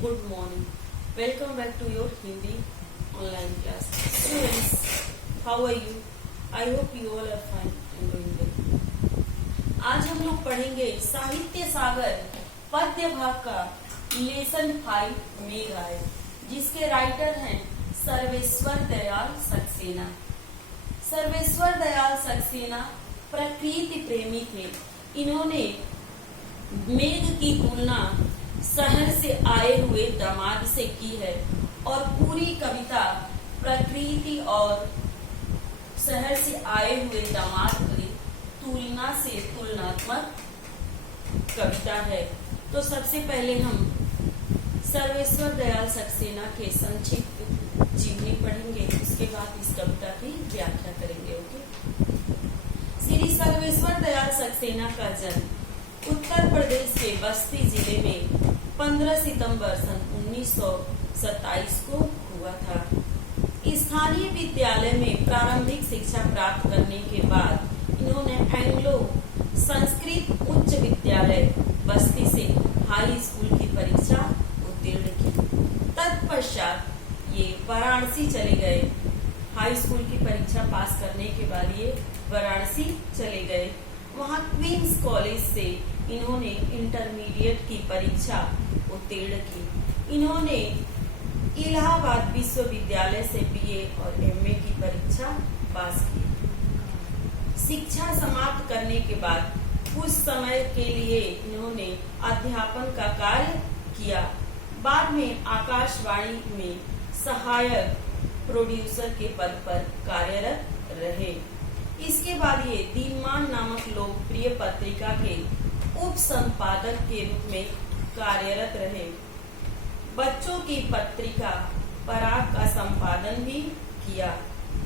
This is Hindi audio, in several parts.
Good morning. Welcome back to your Hindi online class. Students, how are you? I hope you all are fine and doing well. आज हम लोग पढ़ेंगे साहित्य सागर पद्य भाग का लेसन 5 मेघ आए, जिसके राइटर हैं सर्वेश्वर दयाल सक्सेना। सर्वेश्वर दयाल सक्सेना प्रकृति प्रेमी थे। इन्होंने मेघ की तुलना शहर से आए हुए दामाद से की है और पूरी कविता प्रकृति और शहर से आए हुए दामाद की तुलना से तुलनात्मक कविता है। तो सबसे पहले हम सर्वेश्वर दयाल सक्सेना के संक्षिप्त जीवनी पढ़ेंगे, उसके बाद इस कविता की व्याख्या करेंगे। ओके। श्री सर्वेश्वर दयाल सक्सेना का जन्म उत्तर प्रदेश के बस्ती जिले में 15 सितंबर सन 1927 को हुआ था। स्थानीय विद्यालय में प्रारंभिक शिक्षा प्राप्त करने के बाद इन्होंने एंग्लो संस्कृत उच्च विद्यालय बस्ती से हाई स्कूल की परीक्षा उत्तीर्ण की। तत्पश्चात ये वाराणसी चले गए। हाई स्कूल की परीक्षा पास करने के बाद ये वाराणसी चले गए। वहाँ क्वींस कॉलेज से इन्होंने इंटरमीडिएट की परीक्षा उत्तीर्ण की। इन्होंने इलाहाबाद विश्वविद्यालय से बीए और एमए की परीक्षा पास की। शिक्षा समाप्त करने के बाद कुछ समय के लिए इन्होंने अध्यापन का कार्य किया। बाद में आकाशवाणी में सहायक प्रोड्यूसर के पद पर कार्यरत रहे। इसके बाद ये दीनमान नामक लोकप्रिय पत्रिका के उप संपादक के रूप में कार्यरत रहे। बच्चों की पत्रिका पराग का संपादन भी किया।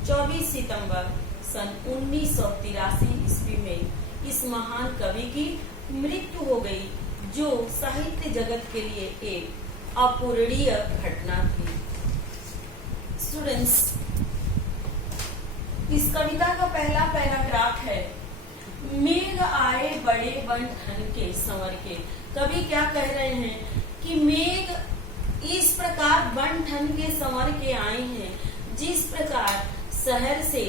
24 सितंबर सन 1983 ईस्वी में इस महान कवि की मृत्यु हो गई, जो साहित्य जगत के लिए एक अपूरणीय घटना थी। स्टूडेंट्स, इस कविता का पहला पैराग्राफ है, मेघ आए बड़े बन ठन के संवर के। कवि क्या कह रहे हैं कि मेघ इस प्रकार बन ठन के संवर के आए हैं, जिस प्रकार शहर से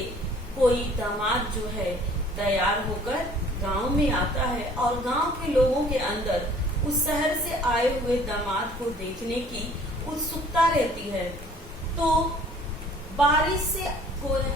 कोई दामाद जो है तैयार होकर गांव में आता है और गांव के लोगों के अंदर उस शहर से आए हुए दामाद को देखने की उत्सुकता रहती है। तो बारिश से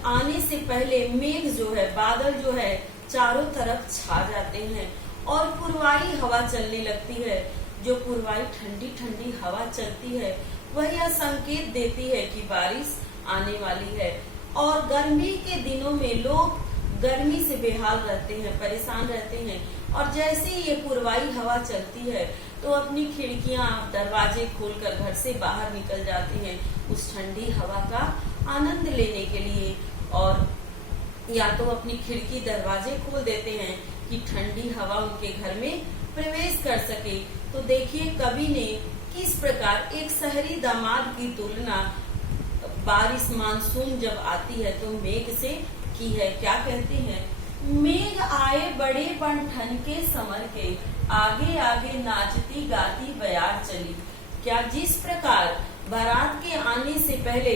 आने से पहले मेघ जो है, बादल जो है, चारों तरफ छा जाते हैं और पुरवाई हवा चलने लगती है। जो पुरवाई ठंडी ठंडी हवा चलती है वह यह संकेत देती है कि बारिश आने वाली है। और गर्मी के दिनों में लोग गर्मी से बेहाल रहते हैं, परेशान रहते हैं, और जैसे ही ये पुरवाई हवा चलती है तो अपनी खिड़कियां दरवाजे खोलकर घर से बाहर निकल जाते हैं उस ठंडी हवा का आनंद लेने के लिए, और या तो अपनी खिड़की दरवाजे खोल देते हैं कि ठंडी हवा उनके घर में प्रवेश कर सके। तो देखिए कवि ने किस प्रकार एक शहरी दामाद की तुलना बारिश मानसून जब आती है तो मेघ से की है। क्या कहते हैं, मेघ आए बड़े बन ठन के समर के, आगे आगे नाचती गाती बयार चली। क्या जिस प्रकार बारात के आने से पहले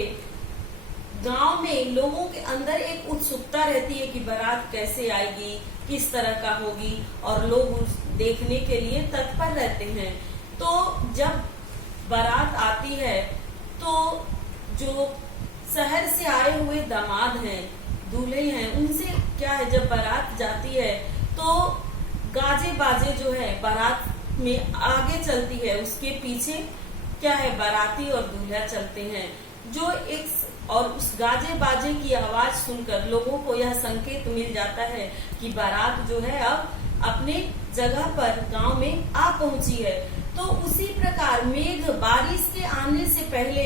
गांव में लोगों के अंदर एक उत्सुकता रहती है कि बारात कैसे आएगी, किस तरह का होगी, और लोग उस देखने के लिए तत्पर रहते हैं। तो जब बारात आती है तो जो शहर से आए हुए दामाद हैं, दूल्हे हैं, उनसे क्या है, जब बारात जाती है तो गाजे बाजे जो है बारात में आगे चलती है, उसके पीछे क्या है, बाराती और दूल्हा चलते हैं। जो एक और उस गाजे बाजे की आवाज सुनकर लोगों को यह संकेत मिल जाता है कि बारात जो है अब अपने जगह पर गांव में आ पहुंची है। तो उसी प्रकार मेघ बारिश के आने से पहले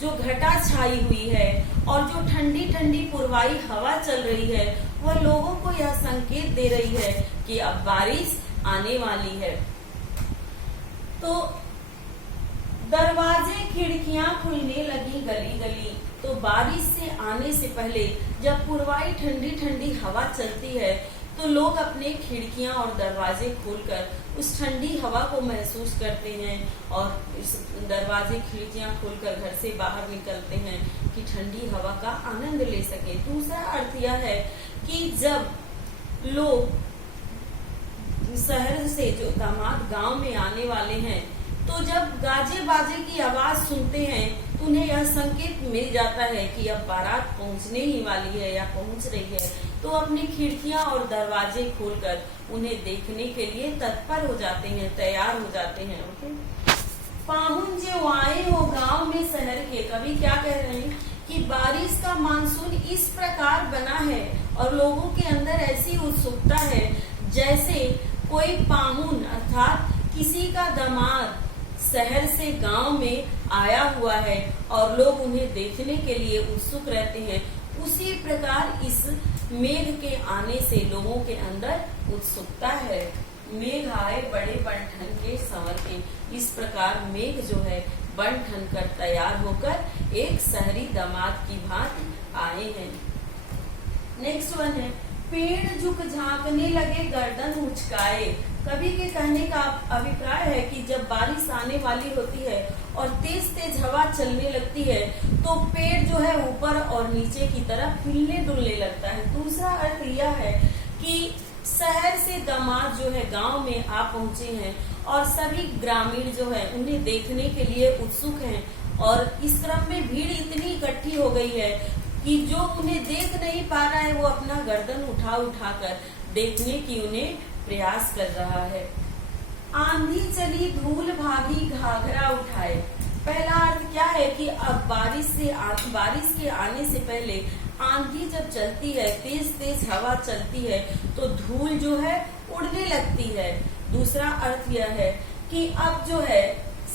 जो घटा छाई हुई है और जो ठंडी ठंडी पुरवाई हवा चल रही है, वह लोगों को यह संकेत दे रही है कि अब बारिश आने वाली है। तो दरवाजे खिड़कियां खुलने लगी गली गली। तो बारिश से आने से पहले जब पुरवाई ठंडी ठंडी हवा चलती है तो लोग अपने खिड़कियां और दरवाजे खोलकर उस ठंडी हवा को महसूस करते हैं और इस दरवाजे खिड़कियां खोलकर घर से बाहर निकलते हैं कि ठंडी हवा का आनंद ले सके। दूसरा अर्थ यह है कि जब लोग शहर से जो दामाद गांव में आने वाले हैं तो जब गाजे बाजे की आवाज सुनते हैं तो उन्हें यह संकेत मिल जाता है कि अब बारात पहुंचने ही वाली है या पहुंच रही है, तो अपनी खिड़कियां और दरवाजे खोलकर उन्हें देखने के लिए तत्पर हो जाते हैं, तैयार हो जाते हैं। ओके, पाहुन जो आए हो गांव में शहर के, कवि क्या कह रहे हैं कि बारिश का मानसून इस प्रकार बना है और लोगों के अंदर ऐसी उत्सुकता है जैसे कोई पाहुन अर्थात किसी का दामाद शहर से गांव में आया हुआ है और लोग उन्हें देखने के लिए उत्सुक रहते हैं। उसी प्रकार इस मेघ के आने से लोगों के अंदर उत्सुकता है। मेघ आए बड़े बन ठन के संवर के, इस प्रकार मेघ जो है बन ठन कर तैयार होकर एक शहरी दामाद की भांति आए हैं। नेक्स्ट वन है, पेड़ झुक झांकने लगे गर्दन उचकाए। कवि के कहने का अभिप्राय है कि जब बारिश आने वाली होती है और तेज तेज हवा चलने लगती है तो पेड़ जो है ऊपर और नीचे की तरफ हिलने डुलने लगता है। दूसरा अर्थ यह है कि शहर से दामाद जो है गांव में आ पहुंचे हैं और सभी ग्रामीण जो है उन्हें देखने के लिए उत्सुक हैं और इस क्रम में भीड़ इतनी इकट्ठी हो गई है कि जो उन्हें देख नहीं पा रहा है वो अपना गर्दन उठा उठाकर देखने की उन्हें प्रयास कर रहा है। आंधी चली धूल भागी घाघरा उठाए। पहला अर्थ क्या है कि अब बारिश के आने से पहले आंधी जब चलती है, तेज तेज हवा चलती है तो धूल जो है उड़ने लगती है। दूसरा अर्थ यह है कि अब जो है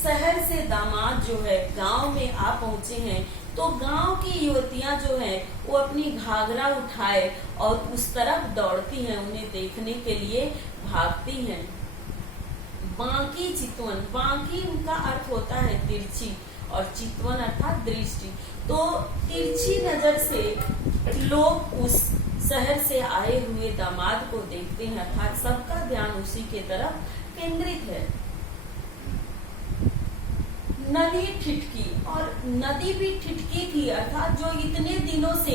शहर से दामाद जो है गांव में आ पहुंचे हैं तो गांव की युवतियां जो हैं वो अपनी घाघरा उठाए और उस तरफ दौड़ती हैं, उन्हें देखने के लिए भागती हैं। बांकी चितवन, बांकी उनका अर्थ होता है तिरछी और चितवन अर्थात दृष्टि। तो तिरछी नजर से लोग उस शहर से आए हुए दामाद को देखते हैं अर्थात सबका ध्यान उसी के तरफ केंद्रित है। नदी ठिठकी, और नदी भी ठिठकी थी अर्थात जो इतने दिनों से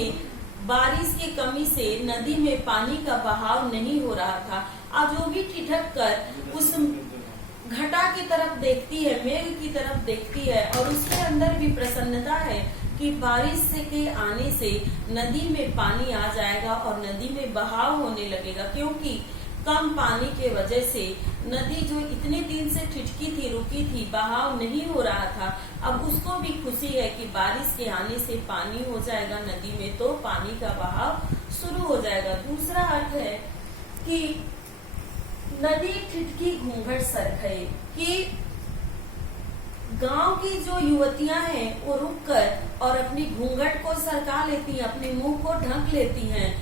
बारिश की कमी से नदी में पानी का बहाव नहीं हो रहा था, आज वो भी ठिठक कर उस घटा की तरफ देखती है, मेघ की तरफ देखती है और उसके अंदर भी प्रसन्नता है कि बारिश के आने से नदी में पानी आ जाएगा और नदी में बहाव होने लगेगा, क्योंकि कम पानी के वजह से नदी जो इतने दिन से ठिठकी थी, रुकी थी, बहाव नहीं हो रहा था, अब उसको भी खुशी है कि बारिश के आने से पानी हो जाएगा नदी में तो पानी का बहाव शुरू हो जाएगा। दूसरा अर्थ है कि नदी ठिठकी घूंघट सरखाए, कि गांव की जो युवतियां हैं वो रुककर और अपनी घूंघट को सरका लेती हैं, अपने मुंह को ढक लेती हैं।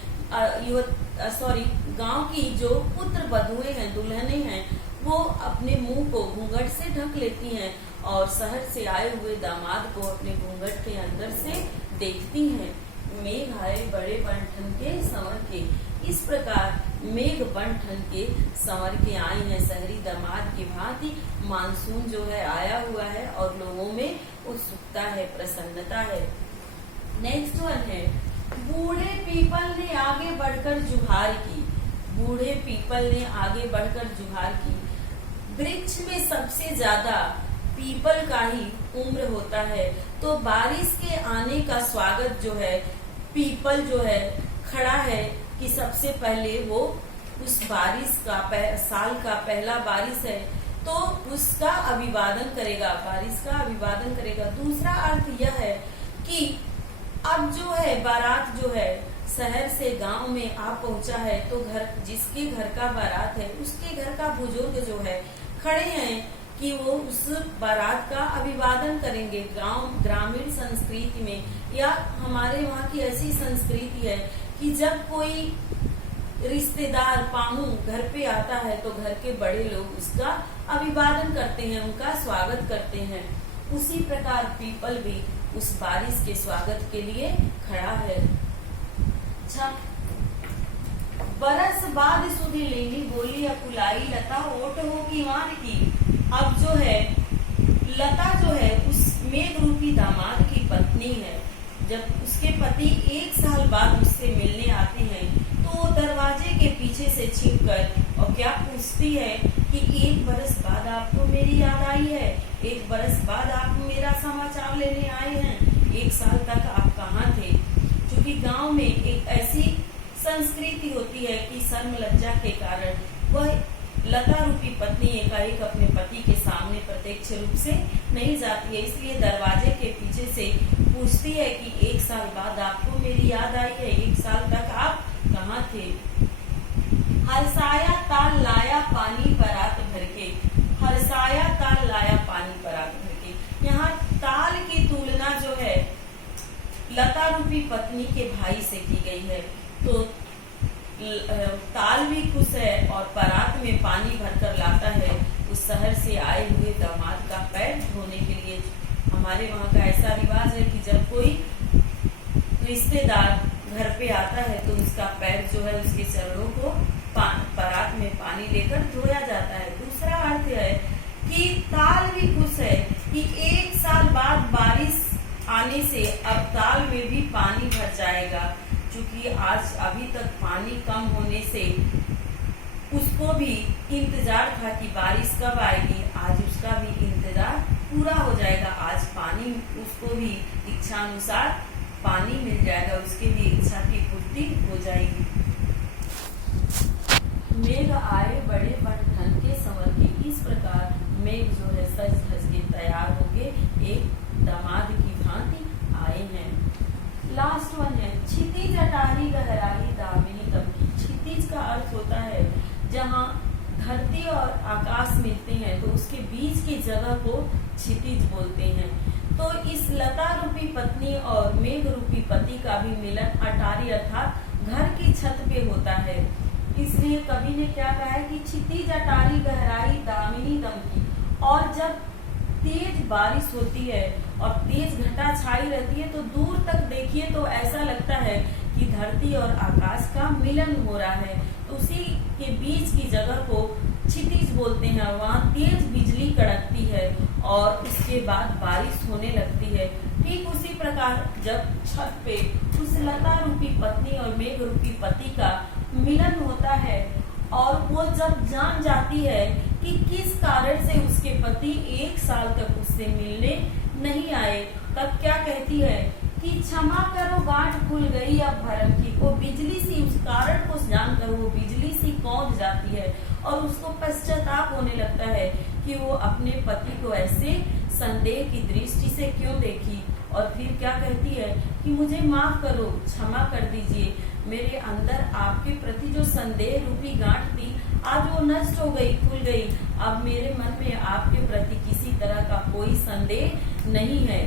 गांव की जो पुत्र बधुए हैं, दुल्हने हैं, वो अपने मुंह को घूंघट से ढक लेती हैं और शहर से आए हुए दामाद को अपने घूंघट के अंदर से देखती हैं। मेघ आए बड़े बन ठन के संवर के, इस प्रकार मेघ बन ठन के संवर के आए हैं शहरी दामाद की भांति। मानसून जो है आया हुआ है और लोगों में उत्सुकता है, प्रसन्नता है। नेक्स्ट वन है, बूढ़े पीपल ने आगे बढ़कर जुहार की। बूढ़े पीपल ने आगे बढ़कर जुहार की। वृक्ष में सबसे ज्यादा पीपल का ही उम्र होता है, तो बारिश के आने का स्वागत जो है पीपल जो है खड़ा है कि सबसे पहले वो उस बारिश का साल का पहला बारिश है तो उसका अभिवादन करेगा, बारिश का अभिवादन करेगा। दूसरा अर्थ यह है कि अब जो है बारात जो है शहर से गांव में आ पहुंचा है तो घर जिसके घर का बारात है उसके घर का बुजुर्ग जो है खड़े हैं कि वो उस बारात का अभिवादन करेंगे। ग्रामीण संस्कृति में या हमारे वहाँ की ऐसी संस्कृति है कि जब कोई रिश्तेदार पाहुन घर पे आता है तो घर के बड़े लोग उसका अभिवादन करते हैं, उनका स्वागत करते हैं। उसी प्रकार पीपल भी उस बारिश के स्वागत के लिए खड़ा है। अच्छा, बरस बाद सुधी लेनी बोली अकुलाई लता ओट हो की मान की। अब जो है लता जो है उस मेघ रूपी दामाद की पत्नी है। जब उसके पति 1 साल बाद उससे मिलने आते हैं तो वो दरवाजे के पीछे से छिपकर और क्या पूछती है कि 1 बरस बाद आपको मेरी याद आई है, 1 बरस बाद आप मेरा समाचार लेने आए हैं, 1 साल तक आप कहाँ थे। क्योंकि गांव में एक ऐसी संस्कृति होती है कि शर्म लज्जा के कारण वह लता रूपी पत्नी एकाएक अपने पति के सामने प्रत्यक्ष रूप से नहीं जाती है, इसलिए दरवाजे के पीछे से पूछती है कि 1 साल बाद आपको मेरी याद आई है, 1 साल तक आप कहाँ थे। हरसाया ताल लाया पानी परात भर के, हरसाया ताल लाया पानी परात भर के। यहाँ ताल की तुलना जो है लता रूपी पत्नी के भाई से की गई है। तो ताल भी खुश है और परात में पानी भरकर लाता है उस शहर से आए हुए दामाद का पैर धोने के लिए। हमारे वहाँ का ऐसा रिवाज है कि जब कोई रिश्तेदार घर पे आता है तो उसका पैर जो है उसके चरणों को परात में पानी लेकर धोया जाता है। दूसरा अर्थ है कि ताल भी खुश है कि 1 साल बाद बारिश आने से अब ताल में भी पानी भर जाएगा। क्योंकि आज अभी तक पानी कम होने से उसको भी इंतजार था कि बारिश कब आएगी, आज उसका भी इंतजार पूरा हो जाएगा। आज पानी उसको भी इच्छा अनुसार पानी मिल जाएगा, उसके लिए इच्छा की पूर्ति हो जाएगी। मेघ आए बड़े बन ठन के संवर के, इस प्रकार मेघ जो है सज धज के तैयार होके एक दामाद की भांति आए हैं। लास्ट वन है क्षितिज अटारी गहराई दामिनी तम की। क्षितिज का अर्थ होता है जहाँ धरती और आकाश मिलते हैं तो उसके बीच की जगह को क्षितिज बोलते हैं। तो इस लता रूपी पत्नी और मेघ रूपी पति का भी मिलन अटारी अर्थात घर की छत पे होता है। इसलिए कवि ने क्या कहा है कि क्षितिज अटारी गहराई दामिनी दम की। और जब तेज बारिश होती है और तेज घटा छाई रहती है तो दूर तक देखिए तो ऐसा लगता है कि धरती और आकाश का मिलन हो रहा है। तो उसी के बीच की जगह को क्षितिज बोलते हैं। वहाँ तेज बिजली कड़कती है और उसके बाद बारिश होने लगती है। ठीक उसी प्रकार जब छत पे उस लता रूपी पत्नी और मेघ रूपी पति का मिलन होता है और वो जब जान जाती है कि किस कारण से उसके पति 1 साल तक उससे मिलने नहीं आए, तब क्या कहती है कि क्षमा करो गांठ खुल गई अब भरम की। वो बिजली सी उस कारण को जानकर वो बिजली सी कौंध जाती है और उसको पश्चाताप होने लगता है कि वो अपने पति को ऐसे संदेह की दृष्टि से क्यों देखी। और फिर क्या कहती है कि मुझे माफ करो, क्षमा कर दीजिए, मेरे अंदर आपके प्रति जो संदेह रूपी गांठ थी आज वो नष्ट हो गई, खुल गई। अब मेरे मन में आपके प्रति किसी तरह का कोई संदेह नहीं है।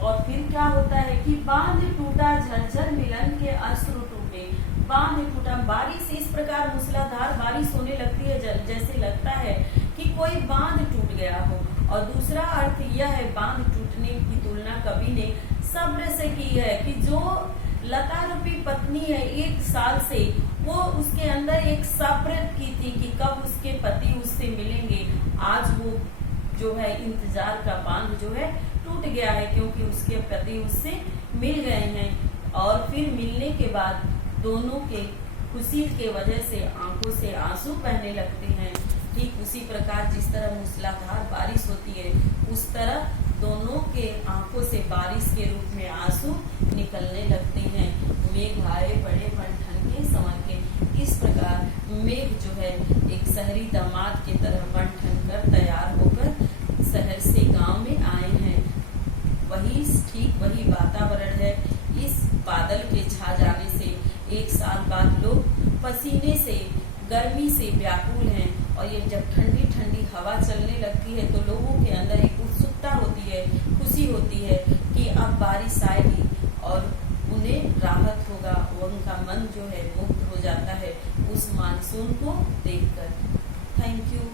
और फिर क्या होता है कि बांध टूटा झरझर मिलन के अश्रु टूटे। बांध टूटा, बारिश इस प्रकार मूसलाधार बारिश होने लगती है जैसे लगता है कि कोई बांध टूट गया हो। और दूसरा अर्थ यह है बांध टूटने की तुलना कवि ने सब्र से की है कि जो लता रूपी पत्नी है 1 साल से वो उसके अंदर एक सब्र की थी कि कब उसके पति उससे मिलेंगे। आज वो जो है इंतजार का बांध जो है टूट गया है क्योंकि उसके पति उससे मिल गए हैं। और फिर मिलने के बाद दोनों के खुशी के वजह से आंखों से आंसू बहने लगते हैं। ठीक उसी प्रकार जिस तरह मूसलाधार बारिश होती है उस तरह दोनों के आंखों से बारिश के रूप में आंसू निकलने लगते हैं। मेघ आए बड़े बन ठन के संवर के, इस प्रकार मेघ जो है एक शहरी दामाद की तरह बन ठन कर तैयार होकर शहर से गांव में आए हैं। वही ठीक वही वातावरण है। इस बादल के छा जाने से 1 साल बाद लोग पसीने से गर्मी से व्याकुल हैं और ये जब ठंडी ठंडी हवा चलने लगती है तो लोगों के अंदर एक उत्सुकता होती है, खुशी होती है कि अब बारिश आएगी और उन्हें राहत होगा। उनका मन जो है मुक्त हो जाता है उस मानसून को देखकर। Thank you.